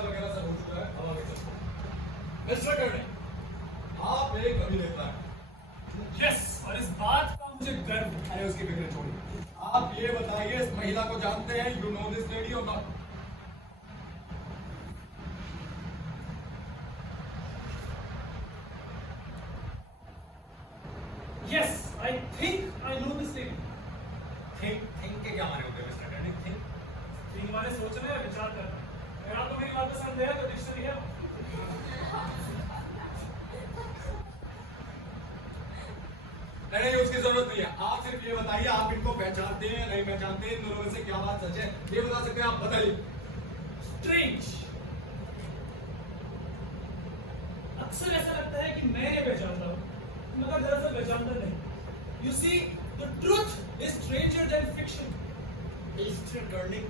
तैयार वगैरह सब हो चुका है, हवा में चलते हैं। मिस्टर कर्णिक, आप एक अभिनेता हैं। यस, और इस बात का मुझे गर्व है। अरे उसकी फिक्र छोड़िए, आप ये बताइए इस महिला को जानते हैं? यू नो दिस लेडी और not? Yes, I think I know this thing. Think के क्या माने होते हैं मिस्टर कर्णिक? थिंक माने सोचना या विचार करना। अगर आपको मेरी बात पसंद है तो डिक्शनरी है। नहीं, उसकी जरूरत नहीं है। आप सिर्फ ये बताइए, आप इनको पहचानते हैं नहीं पहचानते? इन दोनों में से क्या बात सच है ये बता सकते हैं? आप बताइए। स्ट्रेंज। अक्सर ऐसा लगता है कि मैं ये पहचानता हूँ, मगर दरअसल पहचानता नहीं। You see, the truth is stranger than fiction. Mister Karnik,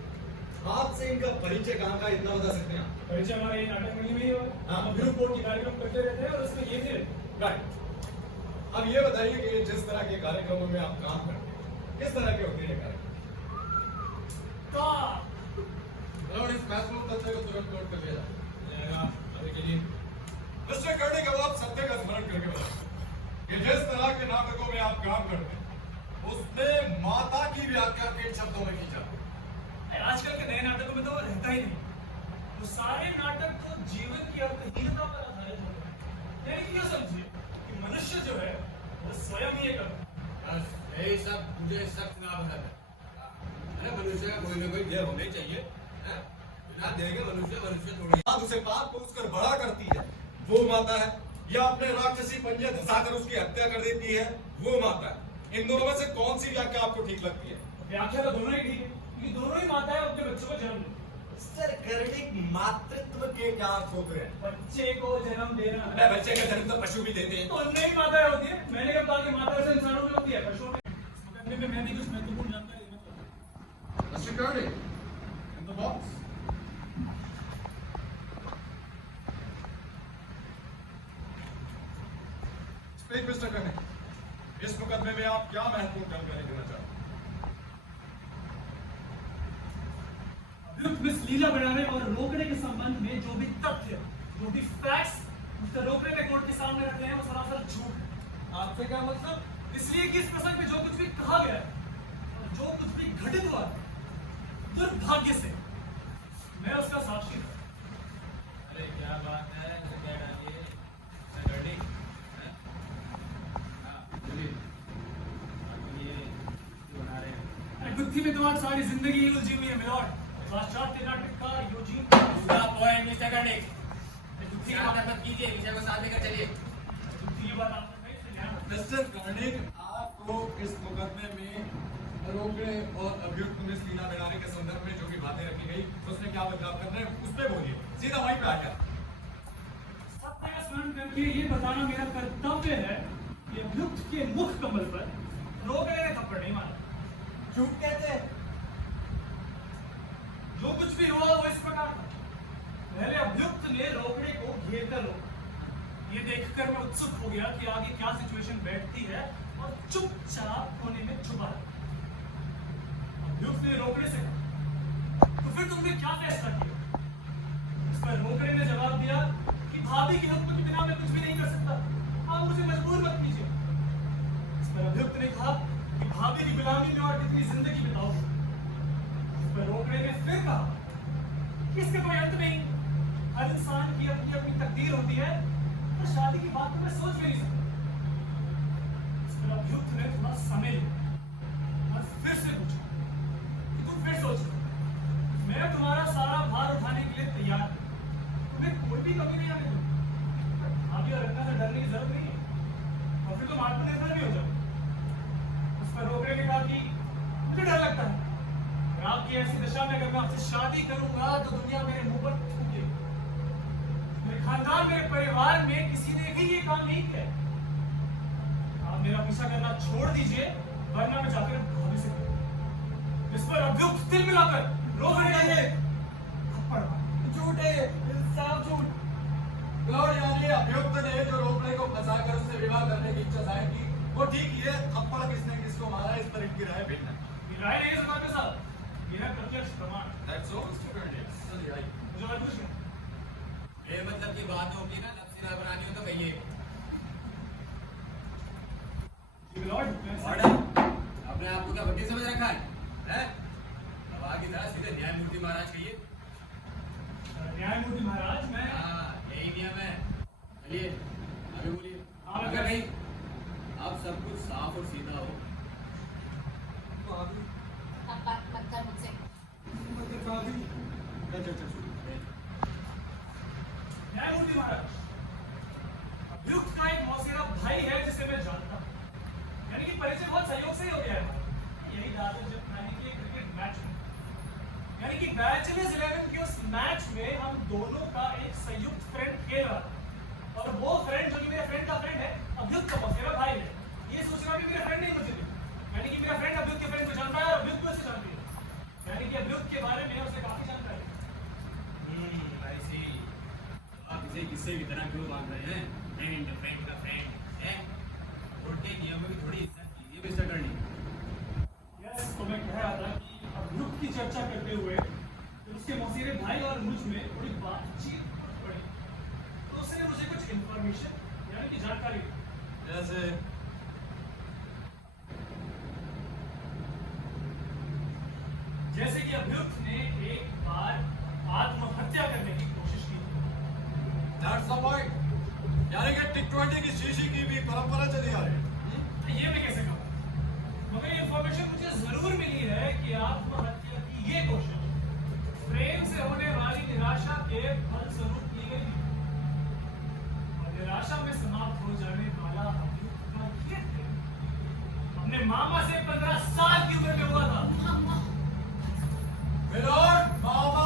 आपसे इनका परिचय कहाँ का, इतना बता सकते हैं आप? परिचय हमारे नाटक मंडली में ही हुआ। हाँ। हम ग्रुप बोर्ड के कार्यक्रम करते रहते हैं और उसमें ये थे। राइट। अब ये बताइए कि जिस तरह के कार्यक्रमों में आप काम करते हैं, किस तरह के होते हैं ये कार्यक्रम? इस महत्वपूर्ण तथ्य को तुरंत नोट कर लिया जाएगा अभी के लिए। मिस्टर कर्णिक, अब आप सत्य का स्मरण करके बताइए कि जिस तरह के नाटकों में आप काम करते हैं उसमें माता की व्याख्या के शब्दों में की जाती है। आजकल के नए नाटकों में तो वो रहता ही नहीं। वो सारे नाटक तो जीवन की अर्थहीनता पर आधारित होते हैं। यानी कि ये समझिए कि मनुष्य जो है वो स्वयं ही एक बस यही सब मुझे सख्त ना भरा है। अरे मनुष्य का कोई ना कोई देह होना ही चाहिए। बिना देह के मनुष्य थोड़ी। आप उसे पाप पोस कर बड़ा करती है, वो माता है, या अपने राक्षसी पंजे धसाकर उसकी हत्या कर देती है, वो माता है। इन दोनों में से कौन सी व्याख्या आपको ठीक लगती है? व्याख्या तो दोनों ही ठीक है, क्योंकि दोनों ही माताएं अपने बच्चों को जन्म देती हैं। मिस्टर कर्णिक, मातृत्व के क्या अर्थ होते हैं? बच्चे को जन्म देना। अरे बच्चे का जन्म तो पशु भी देते हैं। तो उनमें ही माताएं होती है। मैंने कब कहा कि माता से इंसानों में होती है, पशुओं में। इस मुकदमे में मैं भी कुछ महत्वपूर्ण जानकारी देना चाहता हूं। Mister Karnik, in the box. Speak, mister Karnik, इस मुकदमे में आप क्या महत्वपूर्ण जानकारी देना चाहते हैं? अभियुक्त मिस लीला बनाने और रोकने के संबंध में जो भी तथ्य, जो भी फैक्ट्स मिस्टर रोकने ने कोर्ट के सामने रखे हैं वो सरासर झूठ है। आपसे क्या मतलब? इसलिए कि इस प्रसंग में जो कुछ भी कहा गया है और जो कुछ भी घटित हुआ है, दुर्भाग्य से मैं उसका साक्षी था। अरे क्या बात है, क्या डालिए कर्णिक? बना रहे हैं। अरे गुत्थी में तुम्हारी सारी जिंदगी ही उलझी हुई है मिलॉर्ड। पाश्चात्य नाटककार यूजीन पॉइंट मिस्टर कर्णिक, गुत्थी क्या मत कीजिए, विषय को साथ लेकर चलिए। ये बात आपने नहीं सुनी। मिस्टर कर्णिक, आपको इस मुकदमे में रोकड़े और अभियुक्त मिस लीला बेनारे के संदर्भ में जो भी बातें रखी गई उसमें क्या बदलाव करना है उस पर बोलिए, सीधा वहीं पे आ गया। सत्य का स्मरण करके ये बताना मेरा कर्तव्य है कि अभियुक्त के मुख कमल पर रोकड़े ने थप्पड़ नहीं मारा। झूठ कहते हैं। जो कुछ भी हुआ वो इस प्रकार था। पहले अभियुक्त ने रोकड़े को घेर कर रोका। ये देखकर मैं उत्सुक हो गया कि आगे क्या सिचुएशन बैठती है और चुपचाप कोने में छुपा रहा। अभियुक्त ने रोकड़े से कहा, तो फिर तुमने क्या फैसला किया? इस पर रोकड़े ने जवाब दिया कि भाभी के हुक्म के बिना मैं कुछ भी नहीं कर सकता, आप मुझे मजबूर मत कीजिए। इस पर अभियुक्त ने कहा कि भाभी की गुलामी में और कितनी जिंदगी बिताओगे? इस पर रोकड़े ने फिर कहा कि इसका कोई अंत नहीं, हर इंसान की अपनी अपनी तकदीर होती है और शादी की बात तो मैं सोच भी नहीं सकता। इस पर अभियुक्त ने थोड़ा समय लिया और फिर से पूछा कि तुम फिर सोच लो, मैं तुम्हारा सारा भार उठाने के लिए तैयार हूं, तुम्हें कोई भी कमी नहीं आने दूंगा। भाभी और रत्ना से डरने की जरूरत नहीं है और फिर तुम आत्मनिर्भर भी हो जाओ। उस पर रोकड़े ने कहा कि मुझे डर लगता है, अगर आपकी ऐसी दशा में अगर मैं आपसे शादी करूंगा तो दुनिया मेरे मुंह पर थूकेगी। मेरे खानदान, मेरे परिवार में किसी ने भी ये काम नहीं किया। आप मेरा पीछा करना छोड़ दीजिए, वरना मैं जाकर भाभी से कहूंगा। इस पर अभियुक्त दिल मिलाकर रोकड़े ने थप्पड़ मारा। झूठे, साफ झूठ। लॉर्ड यानी अभियुक्त ने जो रोकड़े को फंसाकर उससे विवाह करने की इच्छा जाहिर की वो ठीक ही है। थप्पड़ किसने किसको मारा इस पर इनकी राय भिन्न है। राय नहीं है साहब, मेरा प्रत्यक्ष प्रमाण। That's all, Mr. Burnett. चलिए आइए। मुझे और कुछ नहीं। बेमतलब की बात होगी ना, लफ्ज़ ना बनानी हो तो कहिए। Lord order. अपने आप को क्या वकील समझ रखा है? हैं? अब आगे जरा सीधे न्यायमूर्ति महाराज कहिए। न्यायमूर्ति महाराज, मैं हाँ, यही नियम है। चलिए आगे बोलिए। हाँ, अगर नहीं अब सब कुछ साफ और सीधा हो तो आगे अब बात मत कर मुझसे। न्यायमूर्ति महाराज, अभियुक्त का एक मौसेरा भाई है जिसे मैं जानता हूँ, यानी कि परिचय बहुत सहयोग से ही हो गया है। यही दादा जब यानी कि क्रिकेट मैच में, यानी कि बैचलर्स 11 के उस मैच में हम दोनों का एक संयुक्त फ्रेंड खेल रहा था, और वो फ्रेंड जो कि मेरे फ्रेंड का फ्रेंड है, अभियुक्त का मौसेरा भाई है। ये सूचना भी मेरा फ्रेंड नहीं मुझे दी, यानी कि मेरा फ्रेंड अभियुक्त के फ्रेंड को जानता है और अभियुक्त को उसे जानती है, यानी कि अभियुक्त के बारे में उसे काफी जानकारी है। I see। आप इसे किस्से की तरह क्यों बांध रहे हैं? फ्रेंड का फ्रेंड है। कोर्ट के नियमों की थोड़ी इज्जत कीजिए मिस्टर कर्णी। यस, तो मैं कह रहा था कि अभियुक्त की चर्चा करते हुए तो उसके मौसेरे भाई और मुझ में थोड़ी बातचीत पड़ी, तो उसने मुझे कुछ इंफॉर्मेशन यानी कि जानकारी दी। जैसे जैसे कि अभियुक्त ने एक बार आत्महत्या करने की कोशिश की। दैट्स द पॉइंट, यानी कि टी20 की शीशी की भी परंपरा चली आ रही है। ये मैं कैसे कहूँ, मगर ये इंफॉर्मेशन मुझे जरूर मिली है कि आत्महत्या की ये कोशिश प्रेम से होने वाली निराशा के फलस्वरूप की गई थी, और निराशा में समाप्त हो जाने वाला अभियुक्त का ये प्रेम अपने मामा से 15 साल की उम्र में हुआ था। मिलोड, मामा